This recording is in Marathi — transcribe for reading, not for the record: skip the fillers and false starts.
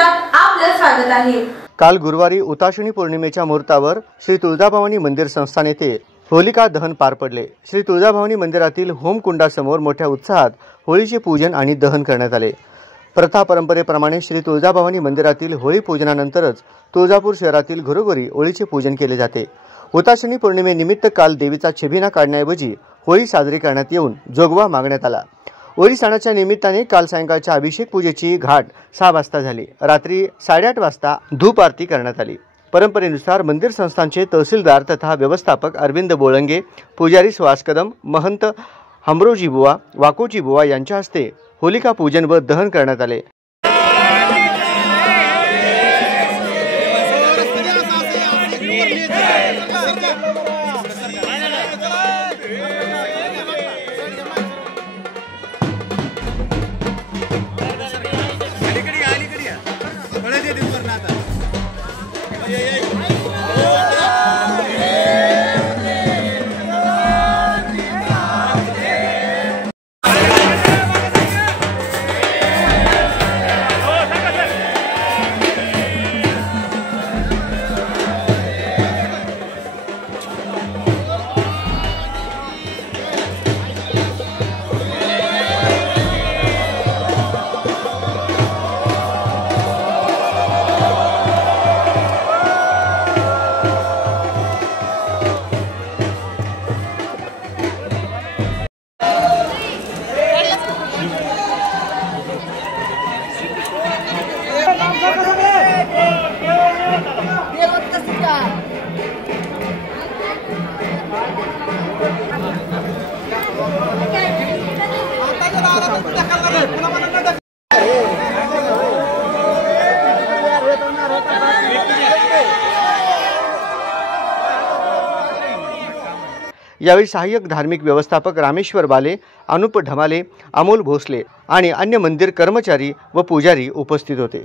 महाराष्ट्रात आपलं स्वागत आहे। काल गुरुवारी उताशणी पौर्णिमेच्या मुहूर्तावर श्री तुळजाभवानी मंदिर संस्थान येथे होलिका दहन पार पडले। श्री तुळजाभवानी मंदिरातील होमकुंडासमोर मोठ्या उत्साहात होळीचे पूजन आणि दहन करण्यात आले। प्रथा परंपरेप्रमाणे श्री तुळजाभवानी मंदिरातील होळी पूजनानंतरच तुळजापूर शहरातील घरोघरी होळीचे पूजन केले जाते। उताशणी पौर्णिमेनिमित्त काल देवीचा छबिना काढण्याऐवजी होळी साजरी करण्यात येऊन जोगवा मागण्यात आला। होळी सणाच्या निमित्ताने काल सायंकाळच्या अभिषेक पूजेची घाट 6 वाजता झाली। रात्री 8:30 वाजता धूप आरती करण्यात आली। परंपरेनुसार मंदिर संस्थानचे तहसीलदार तथा व्यवस्थापक अरविंद बोळंगे, पुजारी सुहास कदम, महंत हमरोजी बुवा, वाकोजी बुवा यांच्या हस्ते होलिका पूजन व दहन करण्यात आले। यावेळी सहाय्यक धार्मिक व्यवस्थापक रामेश्वर बाले, अनुप ढमाले, अमोल भोसले आणि अन्य मंदिर कर्मचारी व पुजारी उपस्थित होते।